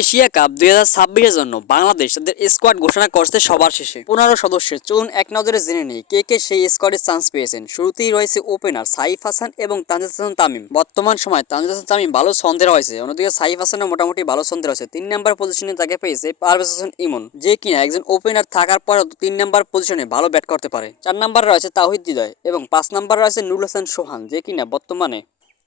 Asia cup 2026-এর জন্য বাংলাদেশ তাদের squad ঘোষণা করছে সবার শেষে। 15 সদস্যের। চলুন এক নজরে জেনে নেই কে কে সেই স্কোয়াডে চান্স পেয়েছেন। শুরুতেই রয়েছে ওপেনার সাইফ হাসান এবং তানজিদ হাসান তামিম। বর্তমান সময় তানজিদ হাসান তামিম ভালো ছন্দে রয়েছে, অন্যদিকে সাইফ হাসানও মোটামুটি ভালো ছন্দে রয়েছে। 3 নম্বর পজিশনে তাকে পেয়েছে পারভেজ হোসেন ইমন, যে কিনা একজন ওপেনার থাকার পরেও 3 নম্বর পজিশনে ভালো ব্যাট করতে পারে। 4 নম্বরে রয়েছে তাওহিদ হৃদয় এবং 5 নম্বরে রয়েছে নুরুল হাসান সোহান, যে কিনা বর্তমানে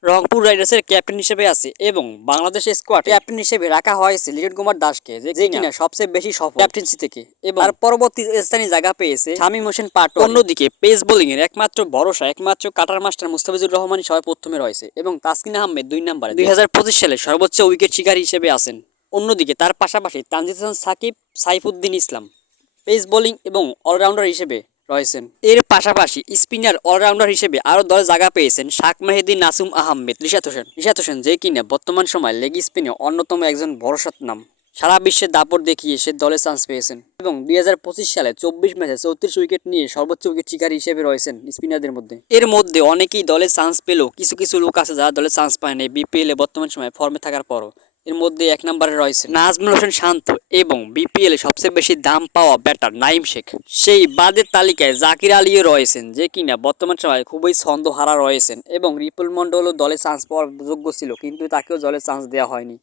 রংপুর রাইডার্সের ক্যাপ্টেন হিসেবে আছে। এবং বাংলাদেশের স্কোয়াড ক্যাপ্টেন হিসেবে রাখা হয়েছে লিটন কুমার দাসকে, যে কিনা সবচেয়ে বেশি সফল ক্যাপ্টেন্সি থেকে। এবং তার পরবর্তী স্থানে জায়গা পেয়েছে শামীম হোসেন পাটোয়ারি। অন্যদিকে পেস বোলিং এর একমাত্র ভরসা, একমাত্র কাটার মাস্টার মুস্তাফিজুর রহমানই সবাই প্রথমে রয়েছে এবং তাসকিন আহমেদ 2 নম্বরে 2025 সালে সর্বোচ্চ উইকেট শিকারী হিসেবে আছেন। অন্যদিকে তার পাশাপাশি তানজিদ হাসান সাকিব, সাইফুদ্দিন ইসলাম পেস বোলিং এবং অলরাউন্ডার হিসেবে রয়েছেন। এর পাশাপাশি স্পিনার অলরাউন্ডার হিসেবে আরও দলে জায়গা পেয়েছেন শাক মেহেদী, নাসুম আহমেদ, রিশাদ হোসেন, যে কিনা বর্তমান সময় লেগ স্পিনে অন্যতম একজন ভরসার নাম। সারা বিশ্বে দাপট দেখিয়ে সে দলে চান্স পেয়েছেন এবং 2025 সালে 24 ম্যাচে 34 উইকেট নিয়ে সর্বোচ্চ উইকেট শিকারী হিসেবে রয়েছেন স্পিনারদের মধ্যে। এর মধ্যে অনেকেই দলে চান্স পেলেও কিছু কিছু লোক আছে যারা দলে চান্স পায় না বিপিএল এ বর্তমান সময় ফর্মে থাকার পরও। এর মধ্যে 1 নম্বরে রয়েছে নাজমুল হোসেন শান্ত এবং বিপিএল এ সবচেয়ে বেশি দাম পাওয়া ব্যাটার নাইম শেখ। সেই বাদের তালিকায় জাকির আলীও রয়েছেন, যে কিনা বর্তমান সময় খুবই ছন্দহারা রয়েছেন এবং রিপুল মন্ডলও দলে চান্স পাওয়ার যোগ্য ছিল, কিন্তু তাকেও দলে চান্স দেওয়া হয়নি।